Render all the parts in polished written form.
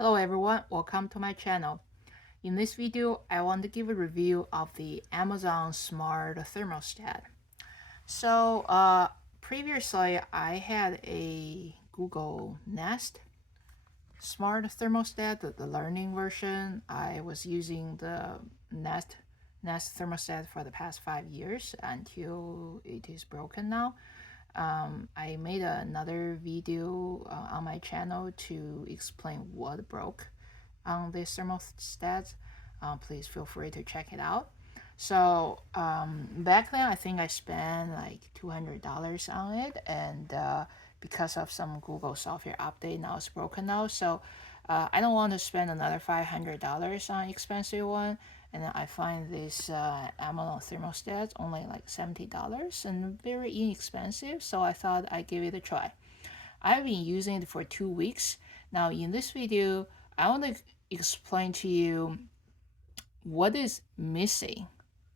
Hello everyone, welcome to my channel. In this video, I want to give a review of the Amazon Smart Thermostat. Previously I had a Google Nest Smart Thermostat, the learning version. I was using the Nest Thermostat for the past 5 years until it is broken now. I made another video on my channel to explain what broke on this thermostat. Please feel free to check it out. Back then, I think I spent like $200 on it, and because of some Google software update, now it's broken now. I don't want to spend another $500 on expensive one. And then I find this Amazon thermostat only like $70 and very inexpensive. So I thought I'd give it a try. I've been using it for 2 weeks. Now in this video, I want to explain to you what is missing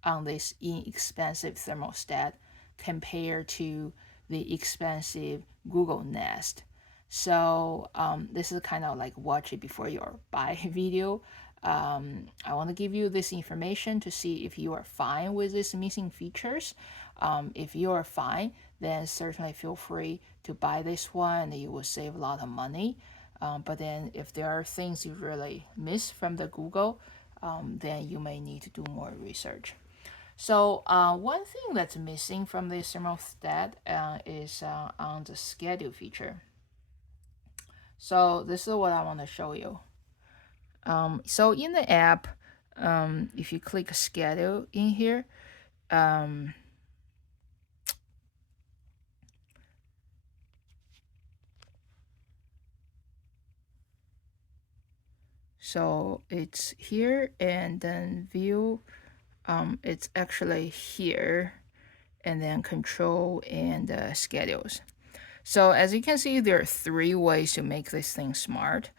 on this inexpensive thermostat compared to the expensive Google Nest. This is kind of like watch it before you buy video. I want to give you this information to see if you are fine with these missing features. If you are fine, then certainly feel free to buy this one. You will save a lot of money. But then if there are things you really miss from the Google, then you may need to do more research. One thing that's missing from this thermostat is on the schedule feature. So this is what I want to show you. So in the app, if you click schedule in here, so it's here and then view, it's actually here and then control and schedules. So as you can see, there are three ways to make this thing smart.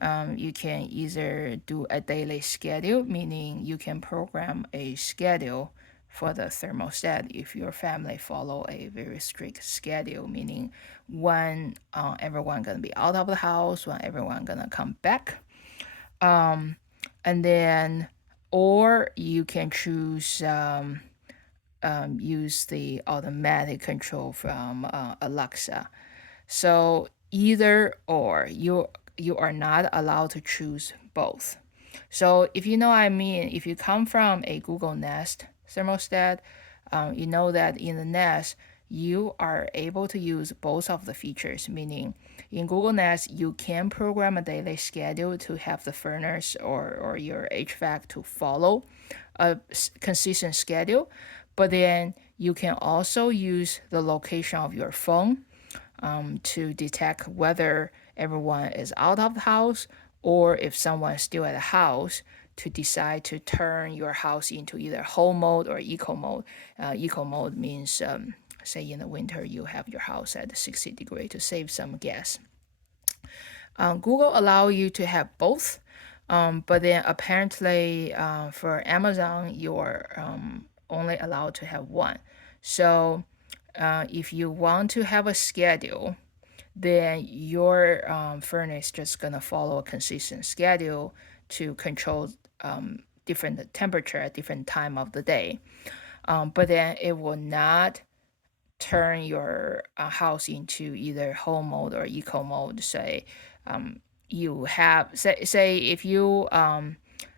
You can either do a daily schedule, meaning you can program a schedule for the thermostat if your family follow a very strict schedule, meaning when everyone gonna be out of the house, when everyone gonna come back. And then, or you can choose use the automatic control from Alexa. So either or, you are not allowed to choose both. So if you know what I mean, if you come from a Google Nest thermostat, you know that in the Nest you are able to use both of the features, meaning in Google Nest you can program a daily schedule to have the furnace or your HVAC to follow a consistent schedule, but then you can also use the location of your phone to detect whether everyone is out of the house or if someone is still at the house to decide to turn your house into either home mode or eco mode. Eco mode means, say, in the winter, you have your house at 60 degrees to save some gas. Google allow you to have both, but then apparently for Amazon, you're only allowed to have one. So if you want to have a schedule, then your furnace just gonna follow a consistent schedule to control different temperature at different time of the day. But then it will not turn your house into either home mode or eco mode. Say you have say if you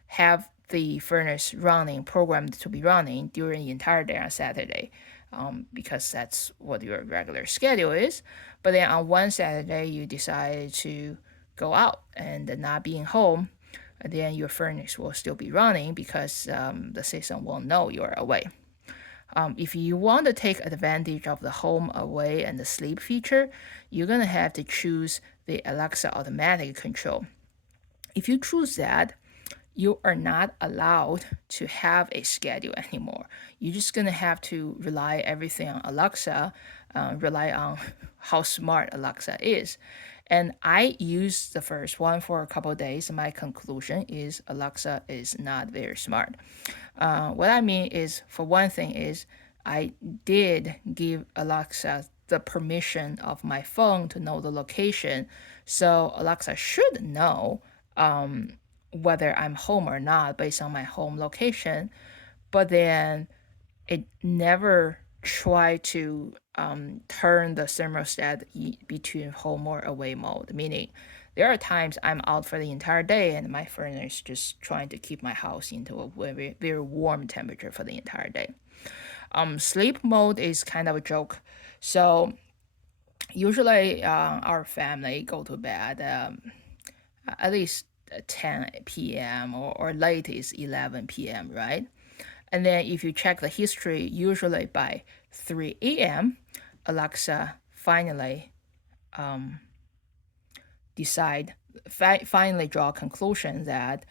have the furnace running programmed to be running during the entire day on Saturday, because that's what your regular schedule is. But then on one Saturday, you decide to go out and not being home, then your furnace will still be running because the system will know you're away. If you want to take advantage of the home away and the sleep feature, you're gonna have to choose the Alexa automatic control. If you choose that, you are not allowed to have a schedule anymore. You're just gonna have to rely everything on Alexa, rely on how smart Alexa is. And I used the first one for a couple of days. My conclusion is Alexa is not very smart. What I mean is, for one thing, is I did give Alexa the permission of my phone to know the location, so Alexa should know whether I'm home or not based on my home location. But then it never try to turn the thermostat between home or away mode. Meaning, there are times I'm out for the entire day and my furnace just trying to keep my house into a very very warm temperature for the entire day. Sleep mode is kind of a joke. So usually our family go to bed at least 10 p.m. or late is 11 p.m., right? And then if you check the history, usually by 3 a.m., Alexa finally decide, finally draw a conclusion that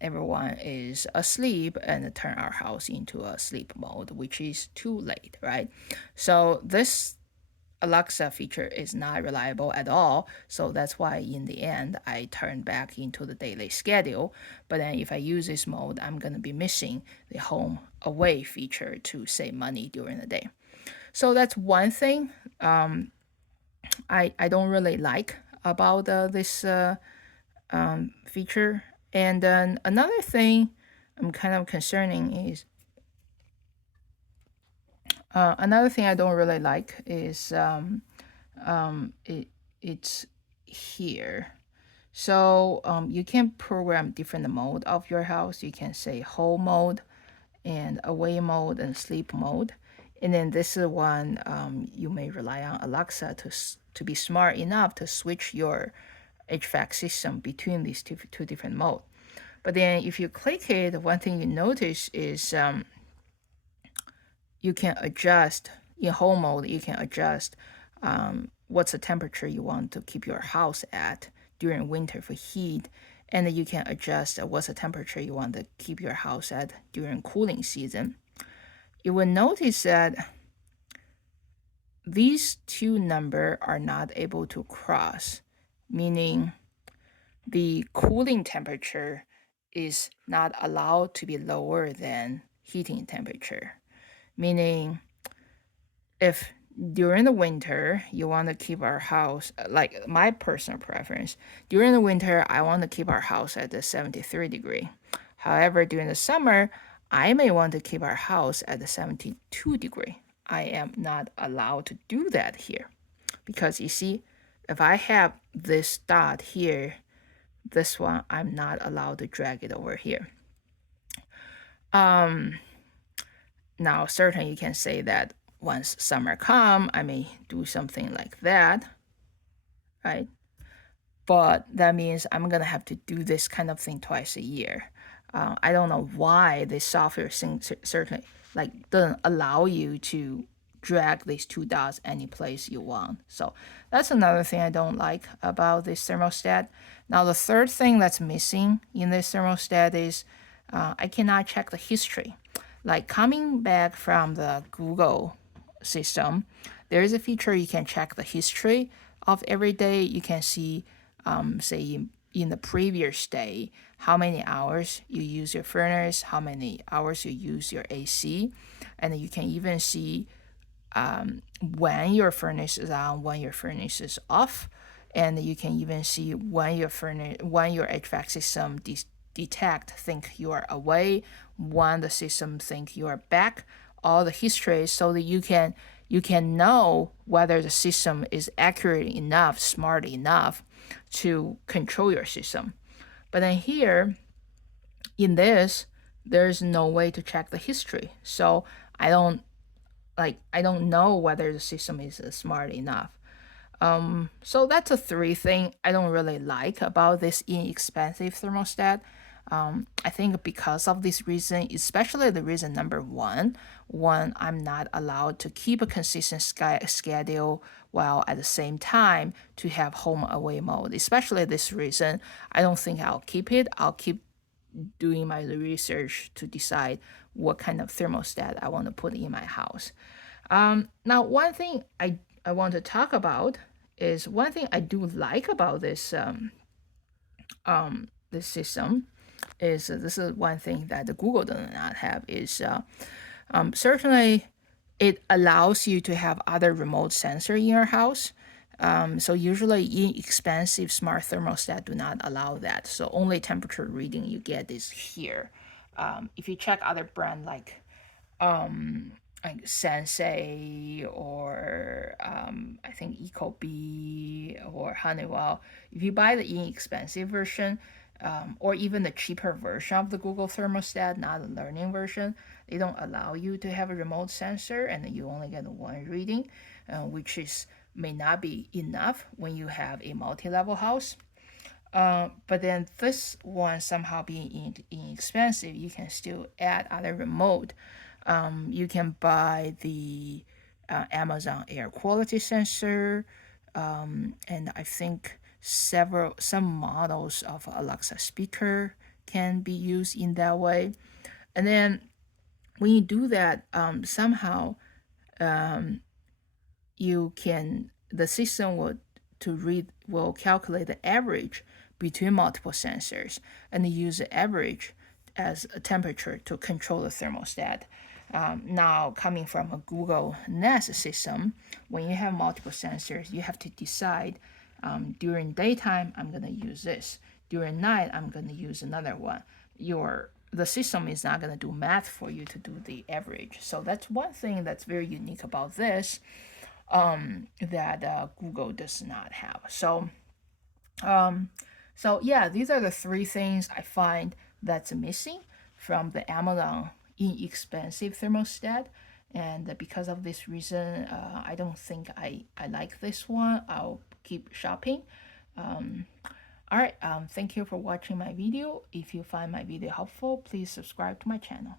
everyone is asleep and turn our house into a sleep mode, which is too late, right? So this Alexa feature is not reliable at all. So that's why in the end, I turn back into the daily schedule. But then if I use this mode, I'm going to be missing the home away feature to save money during the day. So that's one thing I don't really like about this feature. And then another thing I'm kind of concerning is another thing I don't really like is it's here. So you can program different mode of your house. You can say home mode and away mode and sleep mode. And then this is one you may rely on Alexa to be smart enough to switch your HVAC system between these two different modes. But then if you click it, one thing you notice is you can adjust in home mode. You can adjust what's the temperature you want to keep your house at during winter for heat, and you can adjust what's the temperature you want to keep your house at during cooling season. You will notice that these two numbers are not able to cross, meaning the cooling temperature is not allowed to be lower than heating temperature. Meaning, if during the winter you want to keep our house, like my personal preference, during the winter I want to keep our house at the 73 degree. However, during the summer, I may want to keep our house at the 72 degree. I am not allowed to do that here because you see, if I have this dot here, this one I'm not allowed to drag it over here. Now, certainly you can say that once summer come, I may do something like that, right? But that means I'm gonna have to do this kind of thing twice a year. I don't know why this software thing certainly like doesn't allow you to drag these two dots any place you want. So that's another thing I don't like about this thermostat. Now the third thing that's missing in this thermostat is I cannot check the history. Like coming back from the Google system, there is a feature you can check the history of every day. You can see, say, in the previous day, how many hours you use your furnace, how many hours you use your AC, and you can even see when your furnace is on, when your furnace is off, and you can even see when your HVAC system think you are away, when the system think you are back, all the history, so that you can know whether the system is accurate enough, smart enough to control your system. But then here in this, there's no way to check the history. So I don't know whether the system is smart enough. So that's a three thing I don't really like about this inexpensive thermostat. I think because of this reason, especially the reason number one, I'm not allowed to keep a consistent schedule while at the same time to have home away mode. Especially this reason, I don't think I'll keep it. I'll keep doing my research to decide what kind of thermostat I want to put in my house. Now, one thing I want to talk about is one thing I do like about this this system is this is one thing that the Google does not have is certainly it allows you to have other remote sensor in your house. So usually inexpensive smart thermostat do not allow that. So only temperature reading you get is here. If you check other brand like Sensei or I think Ecobee or Honeywell, if you buy the inexpensive version or even the cheaper version of the Google thermostat, not the learning version, they don't allow you to have a remote sensor, and you only get one reading, which is may not be enough when you have a multi-level house. But then this one somehow being inexpensive, you can still add other remote. You can buy the Amazon air quality sensor, and I think some models of Alexa speaker can be used in that way. And then when you do that, somehow you can the system will calculate the average between multiple sensors and use the average as a temperature to control the thermostat. Now, coming from a Google Nest system, when you have multiple sensors, you have to decide during daytime I'm going to use this, during night I'm going to use another one. The system is not going to do math for you to do the average. So that's one thing that's very unique about this that Google does not have. Um, so yeah, these are the three things I find that's missing from the Amazon inexpensive thermostat. And because of this reason, I don't think I like this one. I'll keep shopping. Um, all right, thank you for watching my video. If you find my video helpful, please subscribe to my channel.